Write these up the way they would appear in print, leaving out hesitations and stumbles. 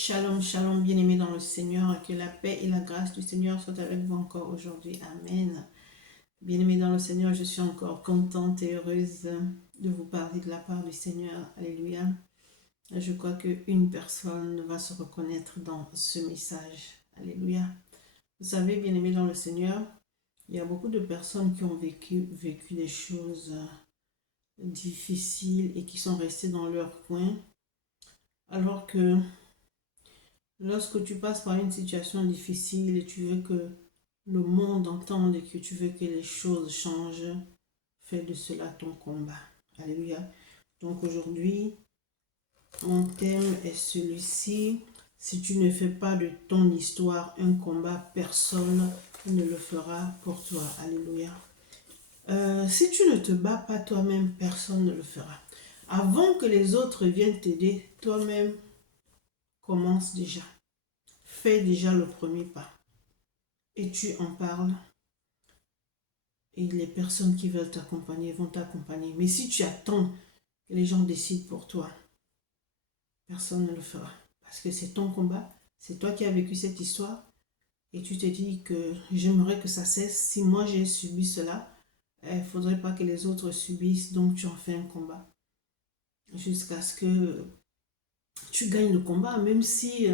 Shalom, shalom, bien-aimés dans le Seigneur, que la paix et la grâce du Seigneur soient avec vous encore aujourd'hui. Amen. Bien-aimés dans le Seigneur, je suis encore contente et heureuse de vous parler de la part du Seigneur. Alléluia. Je crois qu'une personne va se reconnaître dans ce message. Alléluia. Vous savez, bien-aimés dans le Seigneur, il y a beaucoup de personnes qui ont vécu des choses difficiles et qui sont restées dans leur coin, alors que lorsque tu passes par une situation difficile et tu veux que le monde entende et que tu veux que les choses changent, fais de cela ton combat. Alléluia. Donc aujourd'hui, mon thème est celui-ci. Si tu ne fais pas de ton histoire un combat, personne ne le fera pour toi. Alléluia. Si tu ne te bats pas toi-même, personne ne le fera. Avant que les autres viennent t'aider, toi-même, commence déjà. Fais déjà le premier pas. Et tu en parles. Et les personnes qui veulent t'accompagner vont t'accompagner. Mais si tu attends que les gens décident pour toi, personne ne le fera. Parce que c'est ton combat. C'est toi qui as vécu cette histoire. Et tu te dis que j'aimerais que ça cesse. Si moi j'ai subi cela, il ne faudrait pas que les autres subissent. Donc tu en fais un combat. Jusqu'à ce que tu gagnes le combat. Même si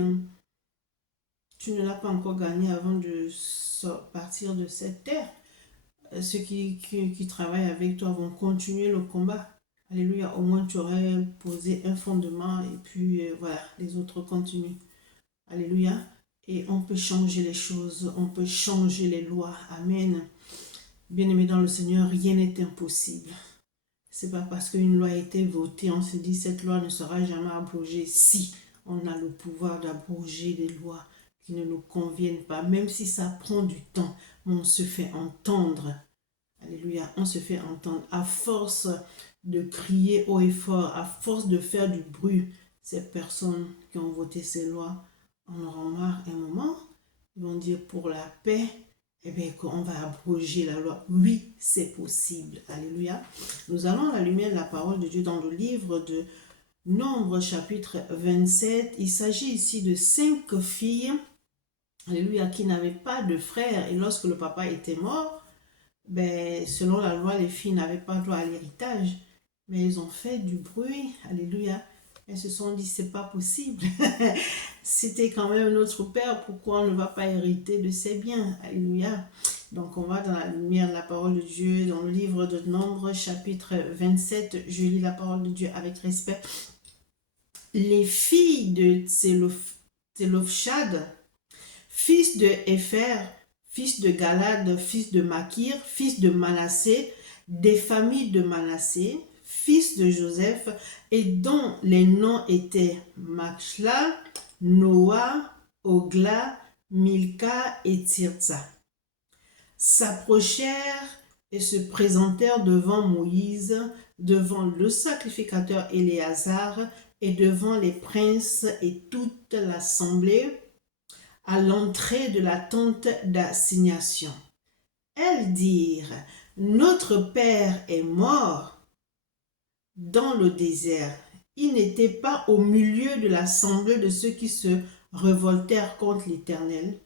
tu ne l'as pas encore gagné avant de partir de cette terre. Ceux qui travaillent avec toi vont continuer le combat. Alléluia, au moins tu aurais posé un fondement et puis voilà, les autres continuent. Alléluia. Et on peut changer les choses, on peut changer les lois. Amen. Bien-aimés dans le Seigneur, rien n'est impossible. C'est pas parce qu'une loi a été votée, on se dit cette loi ne sera jamais abrogée. Si on a le pouvoir d'abroger des lois qui ne nous conviennent pas, même si ça prend du temps, mais on se fait entendre. Alléluia, on se fait entendre. À force de crier haut et fort, à force de faire du bruit, ces personnes qui ont voté ces lois en auront marre un moment. Ils vont dire pour la paix, eh bien, qu'on va abroger la loi. Oui, c'est possible. Alléluia. Nous allons allumer la parole de Dieu dans le livre de Nombre, chapitre 27. Il s'agit ici de 5 filles, alléluia, qui n'avaient pas de frères. Et lorsque le papa était mort, ben, selon la loi, les filles n'avaient pas droit à l'héritage. Mais elles ont fait du bruit. Alléluia. Elles se sont dit, c'est pas possible. C'était quand même notre père. Pourquoi on ne va pas hériter de ses biens? Alléluia. Donc, on va dans la lumière de la parole de Dieu, dans le livre de Nombre, chapitre 27. Je lis la parole de Dieu avec respect. Les filles de Tsélophshad, fils de Épher, fils de Galad, fils de Makir, fils de Manassé, des familles de Manassé, fils de Joseph, et dont les noms étaient Machla, Noah, Ogla, Milka et Tirtsa, s'approchèrent et se présentèrent devant Moïse, devant le sacrificateur Éléazar et devant les princes et toute l'assemblée, à l'entrée de la tente d'assignation. Elles dirent, notre père est mort dans le désert. Il n'était pas au milieu de l'assemblée de ceux qui se révoltèrent contre l'Éternel,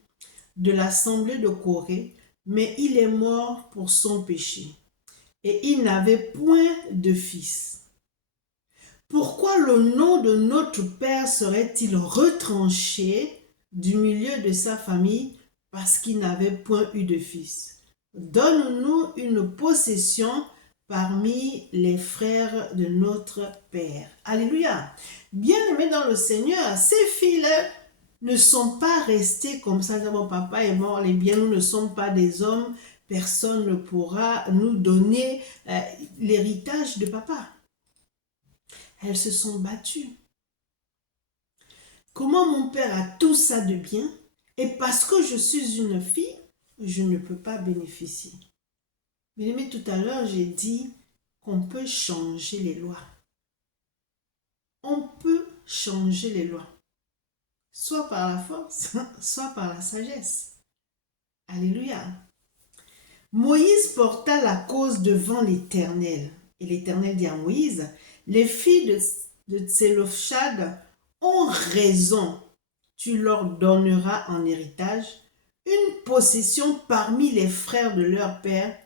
de l'assemblée de Corée, mais il est mort pour son péché. Et il n'avait point de fils. Pourquoi le nom de notre père serait-il retranché du milieu de sa famille parce qu'il n'avait point eu de fils? Donne-nous une possession parmi les frères de notre père. Alléluia. Bien-aimés dans le Seigneur, ces filles-là ne sont pas restées comme ça. Mon papa est mort, les biens, nous ne sommes pas des hommes. Personne ne pourra nous donner l'héritage de papa. Elles se sont battues. Comment mon père a tout ça de bien et parce que je suis une fille, je ne peux pas bénéficier. Mais tout à l'heure, j'ai dit qu'on peut changer les lois. On peut changer les lois. Soit par la force, soit par la sagesse. Alléluia. Moïse porta la cause devant l'Éternel. Et l'Éternel dit à Moïse, les filles de Tsélophshad ont raison tu leur donneras en héritage une possession parmi les frères de leur père,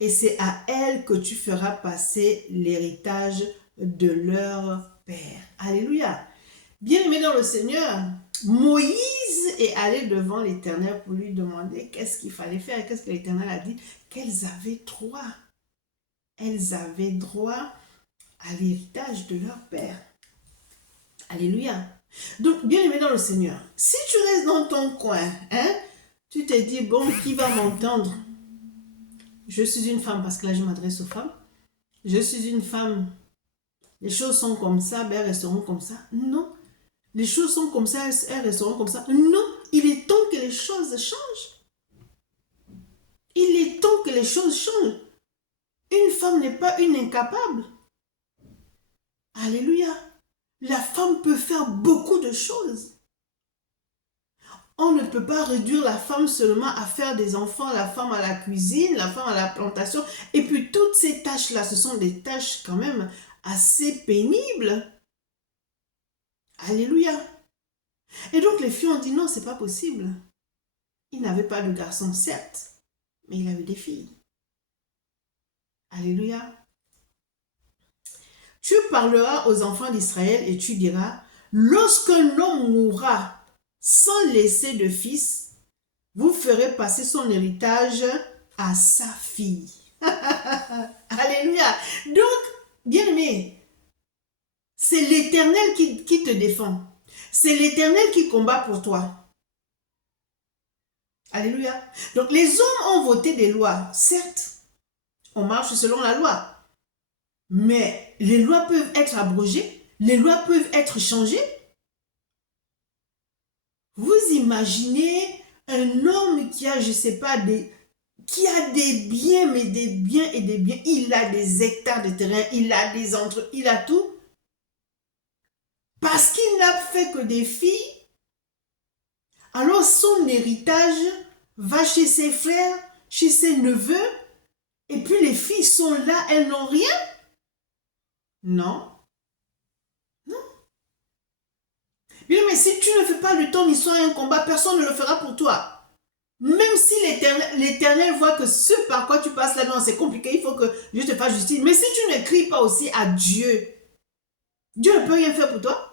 et c'est à elles que tu feras passer l'héritage de leur père. Alléluia. Bien-aimé dans le Seigneur, Moïse est allé devant l'Éternel pour lui demander qu'est-ce qu'il fallait faire. Qu'est-ce que l'Éternel a dit? Qu'elles avaient droit. Elles avaient droit à l'héritage de leur père. Alléluia. Donc, bien-aimé dans le Seigneur, si tu restes dans ton coin, tu te dis, bon, qui va m'entendre? Je suis une femme, parce que là, je m'adresse aux femmes. Je suis une femme. Les choses sont comme ça, ben, elles resteront comme ça. Non. Les choses sont comme ça, elles resteront comme ça. Non. Il est temps que les choses changent. Il est temps que les choses changent. Une femme n'est pas une incapable. Alléluia. La femme peut faire beaucoup de choses. On ne peut pas réduire la femme seulement à faire des enfants, la femme à la cuisine, la femme à la plantation. Et puis toutes ces tâches-là, ce sont des tâches quand même assez pénibles. Alléluia. Et donc les filles ont dit non, c'est pas possible. Il n'avait pas de garçon, certes, mais il avait des filles. Alléluia. Tu parleras aux enfants d'Israël et tu diras, lorsqu'un homme mourra sans laisser de fils, vous ferez passer son héritage à sa fille. Alléluia. Donc, bien-aimé, c'est l'Éternel qui te défend. C'est l'Éternel qui combat pour toi. Alléluia. Donc, les hommes ont voté des lois. Certes, on marche selon la loi. Mais les lois peuvent être abrogées. Les lois peuvent être changées. Vous imaginez un homme qui a, je ne sais pas, qui a des biens, mais des biens et des biens. Il a des hectares de terrain, il a des il a tout. Parce qu'il n'a fait que des filles, alors son héritage va chez ses frères, chez ses neveux, et puis les filles sont là, elles n'ont rien. Non. Non. Bien, mais si tu ne fais pas de ton histoire un combat, personne ne le fera pour toi. Même si l'Éternel voit que ce par quoi tu passes là-dedans, c'est compliqué, il faut que Dieu te fasse justice. Mais si tu ne cries pas aussi à Dieu, Dieu ne peut rien faire pour toi.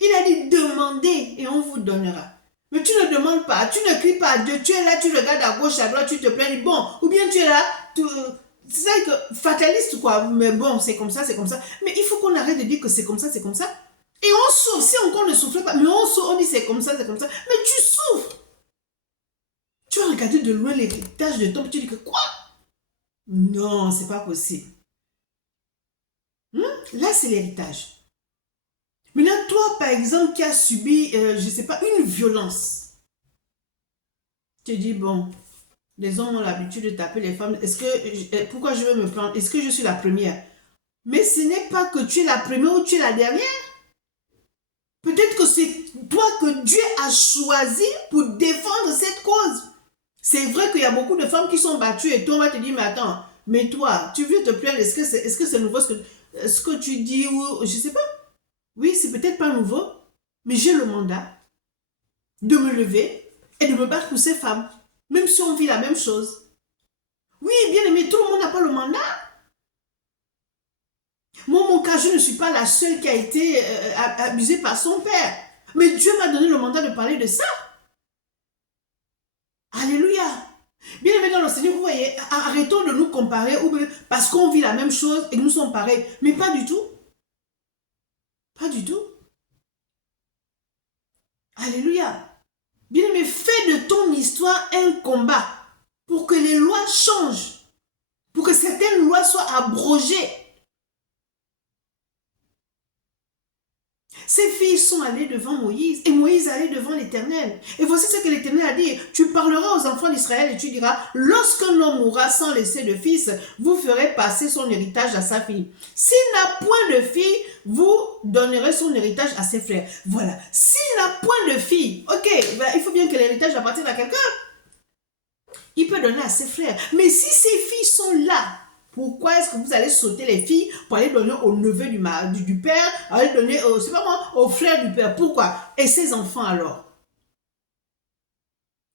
Il a dit demandez et on vous donnera. Mais tu ne demandes pas, tu ne cries pas à Dieu, tu es là, tu regardes à gauche, à droite, tu te plains, bon, ou bien tu es là, c'est ça que fataliste quoi, mais bon, c'est comme ça, c'est comme ça. Mais il faut qu'on arrête de dire que c'est comme ça, c'est comme ça. Et on souffre, si encore ne souffle pas, mais on souffre, on dit c'est comme ça, mais tu souffres. Tu as regardé de loin l'héritage de ton, tu dis que quoi? Non, c'est pas possible. Là, c'est l'héritage. Maintenant, toi, par exemple, qui as subi, je ne sais pas, une violence. Tu te dis, bon, les hommes ont l'habitude de taper les femmes. Pourquoi je veux me prendre? Est-ce que je suis la première? Mais ce n'est pas que tu es la première ou tu es la dernière. Peut-être que c'est toi que Dieu a choisi pour défendre cette cause. C'est vrai qu'il y a beaucoup de femmes qui sont battues et toi, on va te dire, mais attends, mais toi, tu veux te plaindre, est-ce que c'est nouveau ce que tu dis ou je ne sais pas. Oui, c'est peut-être pas nouveau, mais j'ai le mandat de me lever et de me battre pour ces femmes, même si on vit la même chose. Oui, bien aimé, tout le monde n'a pas le mandat. Moi, mon cas, je ne suis pas la seule qui a été abusée par son père. Mais Dieu m'a donné le mandat de parler de ça. Alléluia. Bien aimé dans le Seigneur, vous voyez, arrêtons de nous comparer parce qu'on vit la même chose et que nous sommes pareils. Mais pas du tout. Pas du tout. Alléluia. Bien aimé, fais de ton histoire un combat pour que les lois changent, pour que certaines lois soient abrogées. Ces filles sont allées devant Moïse et Moïse allait devant l'Éternel. Et voici ce que l'Éternel a dit. Tu parleras aux enfants d'Israël et tu diras, lorsqu'un homme mourra sans laisser de fils, vous ferez passer son héritage à sa fille. S'il n'a point de fille, vous donnerez son héritage à ses frères. Voilà. S'il n'a point de fille, ok, ben, il faut bien que l'héritage appartienne à quelqu'un. Il peut donner à ses frères. Mais si ses filles sont là, Pourquoi est-ce que vous allez sauter les filles pour aller donner au neveu du père, aller donner, c'est pas moi, au frère du père? Pourquoi? Et ses enfants alors?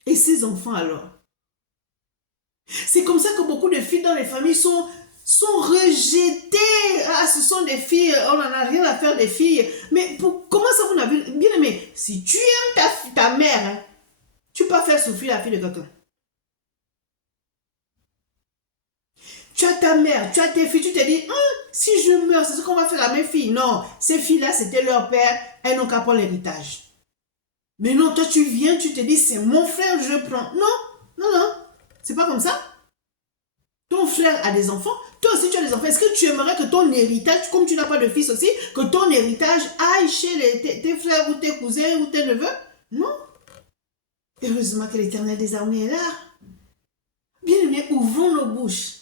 Et ses enfants alors? C'est comme ça que beaucoup de filles dans les familles sont rejetées. Ah, ce sont des filles, on n'en a rien à faire des filles. Mais comment ça vous n'avez... Bien aimé, si tu aimes ta mère, hein, tu peux pas faire souffrir la fille de quelqu'un. Tu as ta mère, tu as tes filles, tu te dis, si je meurs, c'est ce qu'on va faire à mes filles. Non, ces filles-là, c'était leur père, elles n'ont qu'à prendre l'héritage. Mais non, toi, tu viens, tu te dis, c'est mon frère, je prends. Non, non, non, c'est pas comme ça. Ton frère a des enfants, toi aussi tu as des enfants. Est-ce que tu aimerais que ton héritage, comme tu n'as pas de fils aussi, que ton héritage aille chez tes frères ou tes cousins ou tes neveux? Non. Heureusement que l'Éternel des armées est là. Bien aimé, ouvrons nos bouches.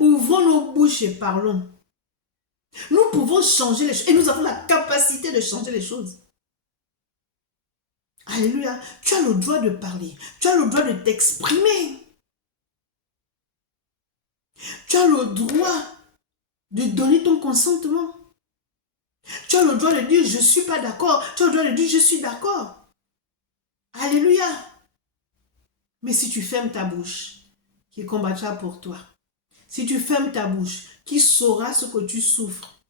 Ouvrons nos bouches et parlons. Nous pouvons changer les choses et nous avons la capacité de changer les choses. Alléluia. Tu as le droit de parler. Tu as le droit de t'exprimer. Tu as le droit de donner ton consentement. Tu as le droit de dire je ne suis pas d'accord. Tu as le droit de dire je suis d'accord. Alléluia. Mais si tu fermes ta bouche, qui combattra pour toi? Si tu fermes ta bouche, qui saura ce que tu souffres?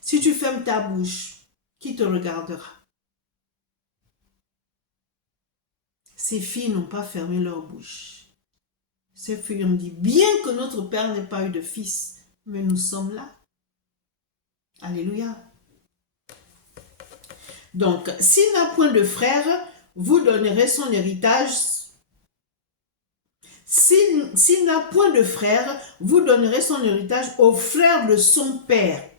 Si tu fermes ta bouche, qui te regardera? Ces filles n'ont pas fermé leur bouche. Ces filles ont dit, bien que notre père n'ait pas eu de fils, mais nous sommes là. Alléluia. Donc, s'il n'a point de frère, vous donnerez son héritage. S'il n'a point de frère, vous donnerez son héritage au frère de son père.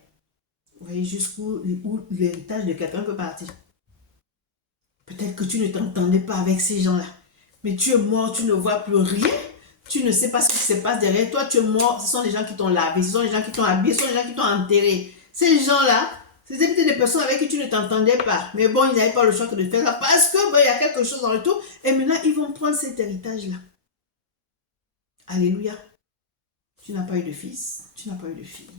Vous voyez jusqu'où l'héritage de quelqu'un peut partir. Peut-être que tu ne t'entendais pas avec ces gens-là. Mais tu es mort, tu ne vois plus rien. Tu ne sais pas ce qui se passe derrière toi. Tu es mort. Ce sont les gens qui t'ont lavé. Ce sont les gens qui t'ont habillé. Ce sont les gens qui t'ont enterré. Ces gens-là, c'était peut-être des personnes avec qui tu ne t'entendais pas. Mais bon, ils n'avaient pas le choix que de faire ça. Parce que il y a quelque chose en retour. Et maintenant, ils vont prendre cet héritage-là. Alléluia. Tu n'as pas eu de fils. Tu n'as pas eu de fille.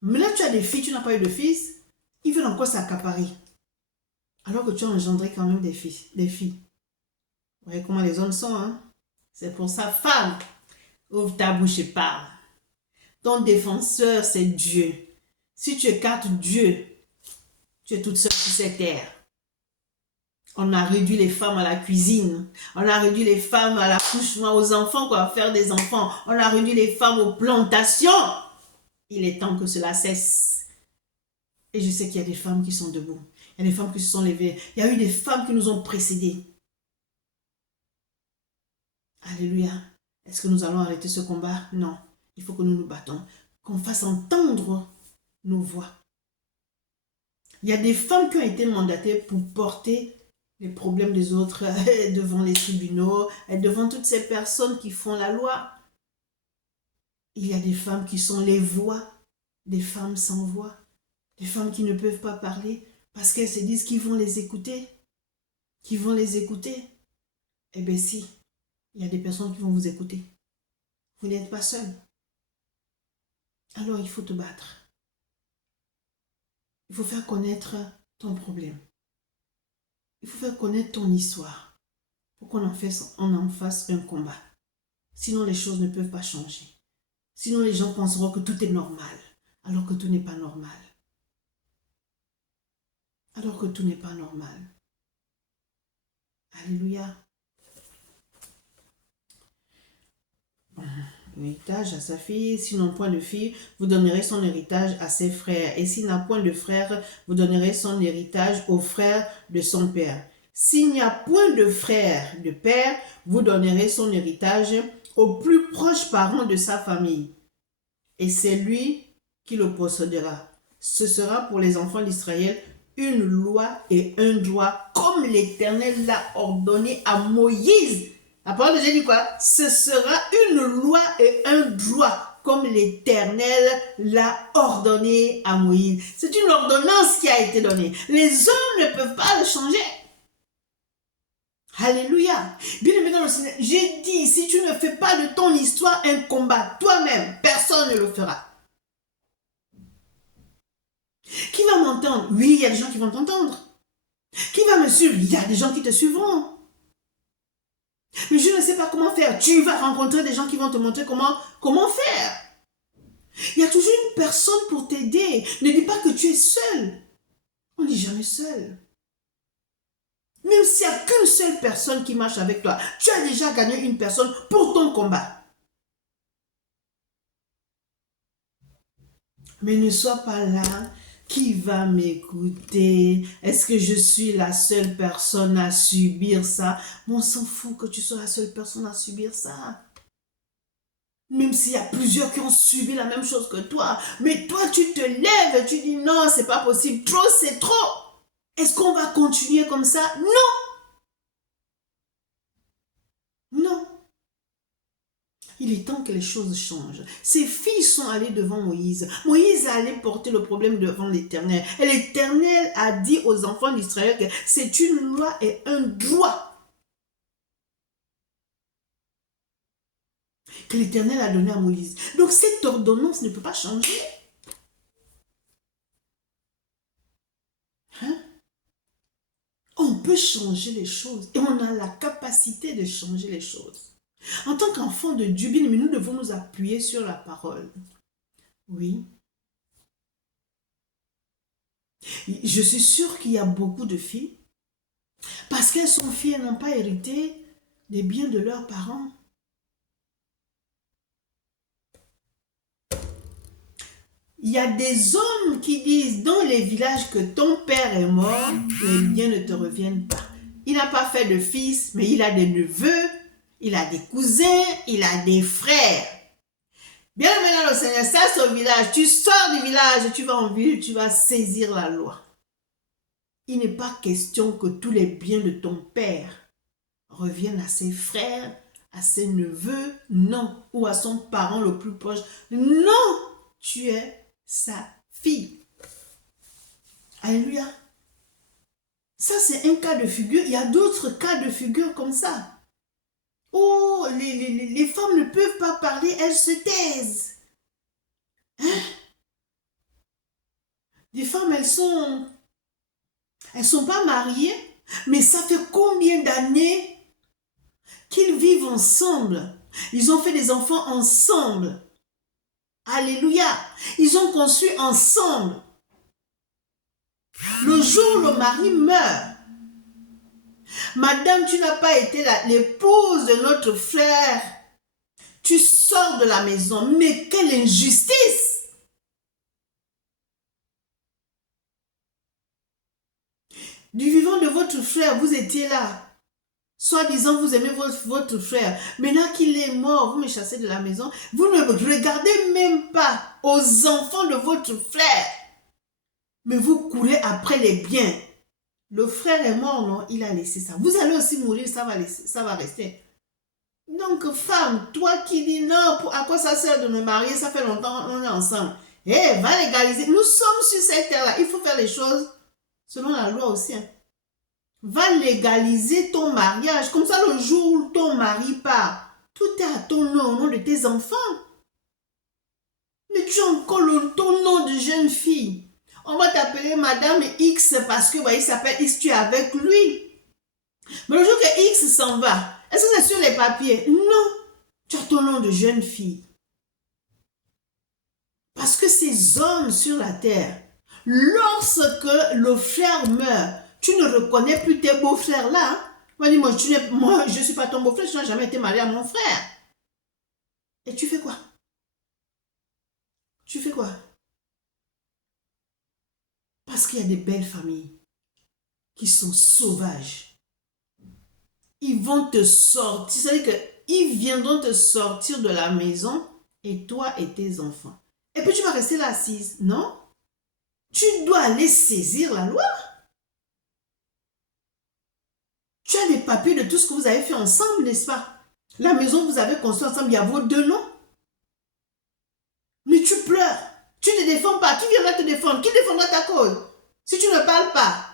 Maintenant, tu as des filles. Tu n'as pas eu de fils. Ils veulent encore s'accaparer. Alors que tu as engendré quand même des filles. Vous voyez comment les hommes sont, hein? C'est pour ça, femme, ouvre ta bouche et parle. Ton défenseur, c'est Dieu. Si tu écartes Dieu, tu es toute seule sur cette terre. On a réduit les femmes à la cuisine. On a réduit les femmes à l'accouchement, aux enfants, quoi, à faire des enfants. On a réduit les femmes aux plantations. Il est temps que cela cesse. Et je sais qu'il y a des femmes qui sont debout. Il y a des femmes qui se sont levées. Il y a eu des femmes qui nous ont précédées. Alléluia. Est-ce que nous allons arrêter ce combat? Non. Il faut que nous nous battons. Qu'on fasse entendre nos voix. Il y a des femmes qui ont été mandatées pour porter les problèmes des autres devant les tribunaux, et devant toutes ces personnes qui font la loi. Il y a des femmes qui sont les voix, des femmes sans voix, des femmes qui ne peuvent pas parler parce qu'elles se disent qu'ils vont les écouter. Qui vont les écouter. Eh bien si, il y a des personnes qui vont vous écouter. Vous n'êtes pas seul. Alors il faut te battre. Il faut faire connaître ton problème. Il faut faire connaître ton histoire pour qu'on en fasse un combat. Sinon les choses ne peuvent pas changer. Sinon les gens penseront que tout est normal, alors que tout n'est pas normal. Alors que tout n'est pas normal. Alléluia. Héritage à sa fille. S'il n'a point de fille, vous donnerez son héritage à ses frères. Et s'il n'a point de frère, vous donnerez son héritage aux frères de son père. S'il n'y a point de frère de père, vous donnerez son héritage aux plus proches parents de sa famille. Et c'est lui qui le possédera. Ce sera pour les enfants d'Israël une loi et un droit, comme l'Éternel l'a ordonné à Moïse. La parole de Dieu dit quoi? Ce sera une loi et un droit, comme l'Éternel l'a ordonné à Moïse. C'est une ordonnance qui a été donnée. Les hommes ne peuvent pas le changer. Alléluia. Bien-aimé dans le Seigneur, j'ai dit, si tu ne fais pas de ton histoire un combat toi-même, personne ne le fera. Qui va m'entendre? Oui, il y a des gens qui vont t'entendre. Qui va me suivre? Il y a des gens qui te suivront. Mais je ne sais pas comment faire. Tu vas rencontrer des gens qui vont te montrer comment faire. Il y a toujours une personne pour t'aider. Ne dis pas que tu es seul. On n'est jamais seul. Même s'il n'y a qu'une seule personne qui marche avec toi, tu as déjà gagné une personne pour ton combat. Mais ne sois pas là. Qui va m'écouter? Est-ce que je suis la seule personne à subir ça? Mais on s'en fout que tu sois la seule personne à subir ça. Même s'il y a plusieurs qui ont subi la même chose que toi. Mais toi, tu te lèves et tu dis non, c'est pas possible. Trop, c'est trop. Est-ce qu'on va continuer comme ça? Non. Non. Il est temps que les choses changent. Ces filles sont allées devant Moïse. Moïse est allé porter le problème devant l'Éternel. Et l'Éternel a dit aux enfants d'Israël que c'est une loi et un droit que l'Éternel a donné à Moïse. Donc cette ordonnance ne peut pas changer. Hein? On peut changer les choses et on a la capacité de changer les choses. En tant qu'enfant de Dieu, bien aimé, nous devons nous appuyer sur la parole. Oui. Je suis sûre qu'il y a beaucoup de filles, parce qu'elles sont filles, elles n'ont pas hérité des biens de leurs parents. Il y a des hommes qui disent dans les villages que ton père est mort, les biens ne te reviennent pas. Il n'a pas fait de fils, mais il a des neveux, il a des cousins, il a des frères. Bien maintenant le Seigneur, ça c'est au village. Tu sors du village, tu vas en ville, tu vas saisir la loi. Il n'est pas question que tous les biens de ton père reviennent à ses frères, à ses neveux, non, ou à son parent le plus proche. Non, tu es sa fille. Alléluia. Ça, c'est un cas de figure. Il y a d'autres cas de figure comme ça. Oh, les femmes ne peuvent pas parler, elles se taisent. Hein? Des femmes, elles sont pas mariées, mais ça fait combien d'années qu'ils vivent ensemble? Ils ont fait des enfants ensemble. Alléluia. Ils ont conçu ensemble. Le jour où le mari meurt, madame, tu n'as pas été l'épouse de notre frère. Tu sors de la maison. Mais quelle injustice! Du vivant de votre frère, vous étiez là. Soi-disant, vous aimez votre frère. Maintenant qu'il est mort, vous me chassez de la maison. Vous ne regardez même pas aux enfants de votre frère. Mais vous courez après les biens. Le frère est mort, non? Il a laissé ça. Vous allez aussi mourir, ça va rester. Donc, femme, toi qui dis non, à quoi ça sert de me marier? Ça fait longtemps qu'on est ensemble. Eh, va légaliser. Nous sommes sur cette terre-là. Il faut faire les choses selon la loi aussi. Hein. Va légaliser ton mariage. Comme ça, le jour où ton mari part, tout est à ton nom, au nom de tes enfants. Mais tu as encore ton nom de jeune fille. On va t'appeler Madame X parce que, il s'appelle X, tu es avec lui. Mais le jour que X s'en va, est-ce que c'est sur les papiers? Non. Tu as ton nom de jeune fille. Parce que ces hommes sur la terre, lorsque le frère meurt, tu ne reconnais plus tes beaux-frères là. Hein? Moi, je ne suis pas ton beau-frère, je n'ai jamais été marié à mon frère. Et tu fais quoi? Tu fais quoi? Parce qu'il y a des belles familles qui sont sauvages. Ils vont te sortir, c'est-à-dire qu'ils viendront te sortir de la maison et toi et tes enfants. Et puis tu vas rester là assise, non? Tu dois aller saisir la loi. Tu as les papiers de tout ce que vous avez fait ensemble, n'est-ce pas? La maison que vous avez construite ensemble, il y a vos deux noms. Mais tu pleures. Tu ne te défends pas. Qui viendra te défendre? Qui défendra ta cause? Si tu ne parles pas,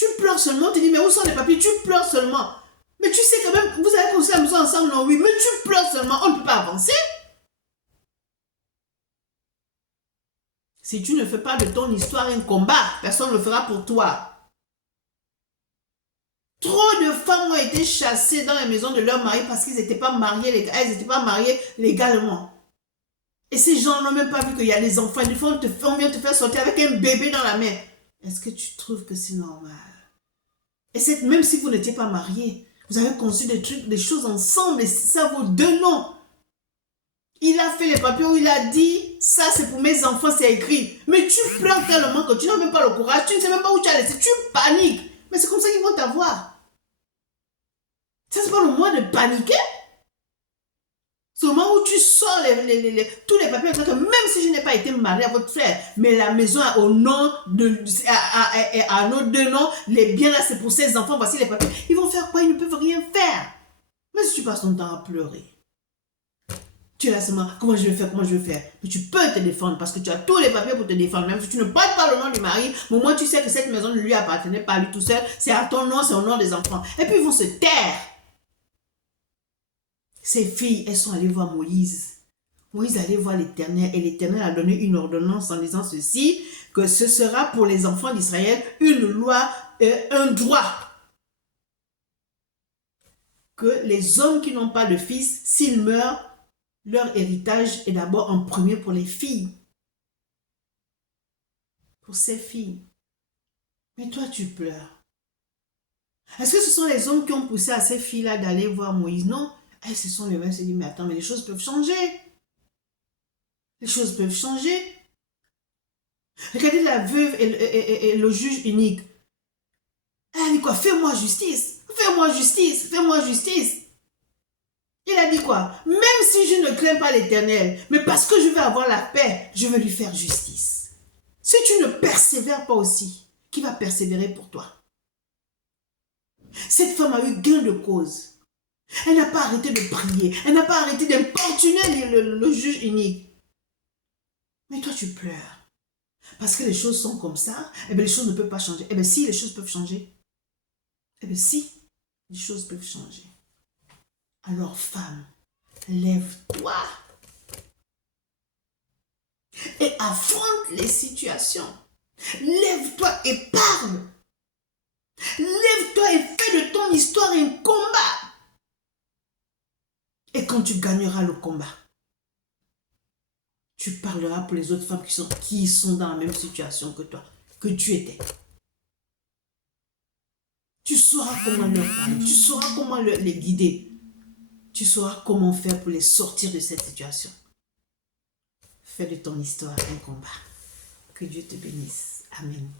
Tu pleures seulement, tu dis, mais où sont les papiers? Tu pleures seulement. Mais tu sais quand même, vous avez construit la maison ensemble, non? Oui, mais tu pleures seulement, on ne peut pas avancer. Si tu ne fais pas de ton histoire un combat, personne ne le fera pour toi. Trop de femmes ont été chassées dans la maison de leur mari parce qu'ils n'étaient pas mariés, elles n'étaient pas mariées légalement. Et ces gens n'ont même pas vu qu'il y a des enfants. Des fois, on vient te faire sortir avec un bébé dans la main. Est-ce que tu trouves que c'est normal? Et même si vous n'étiez pas mariés, vous avez conçu des trucs, des choses ensemble et ça vaut deux noms. Il a fait les papiers où il a dit, ça c'est pour mes enfants, c'est écrit. Mais tu pleures tellement que tu n'as même pas le courage, tu ne sais même pas où tu as laissé, tu paniques. Mais c'est comme ça qu'ils vont t'avoir. Ça, c'est pas le moment de paniquer. C'est le moment où tu sors tous les papiers, que même si je n'ai pas été mariée à votre frère, mais la maison est au nom à nos deux noms, les biens là c'est pour ses enfants, voici les papiers. Ils vont faire quoi? Ils ne peuvent rien faire. Mais si tu passes ton temps à pleurer, tu es là seulement, comment je vais faire? Mais tu peux te défendre parce que tu as tous les papiers pour te défendre. Même si tu ne portes pas le nom du mari, mais au moins tu sais que cette maison ne lui appartenait pas à lui tout seul, c'est à ton nom, c'est au nom des enfants. Et puis ils vont se taire. Ces filles, elles sont allées voir Moïse. Moïse allait voir l'Éternel et l'Éternel a donné une ordonnance en disant ceci, que ce sera pour les enfants d'Israël une loi, un droit. Que les hommes qui n'ont pas de fils, s'ils meurent, leur héritage est d'abord en premier pour les filles. Pour ces filles. Mais toi, tu pleures. Est-ce que ce sont les hommes qui ont poussé à ces filles-là d'aller voir Moïse? Non. Elles se sont levées et se disent, mais attends, mais les choses peuvent changer. Les choses peuvent changer. Regardez la veuve et le juge unique. Elle a dit quoi? Fais-moi justice. Fais-moi justice. Fais-moi justice. Il a dit quoi? Même si je ne crains pas l'Éternel, mais parce que je vais avoir la paix, je vais lui faire justice. Si tu ne persévères pas aussi, qui va persévérer pour toi? Cette femme a eu gain de cause. Elle n'a pas arrêté de prier. Elle n'a pas arrêté d'importuner le juge unique. Mais toi, tu pleures. Parce que les choses sont comme ça, et bien les choses ne peuvent pas changer. Et bien si, les choses peuvent changer. Et bien si, les choses peuvent changer. Alors femme, lève-toi et affronte les situations. Lève-toi et parle. Lève-toi et fais de ton histoire un combat. Et quand tu gagneras le combat, tu parleras pour les autres femmes qui sont dans la même situation que toi, que tu étais. Tu sauras comment leur parler, tu sauras comment les guider. Tu sauras comment faire pour les sortir de cette situation. Fais de ton histoire un combat. Que Dieu te bénisse. Amen.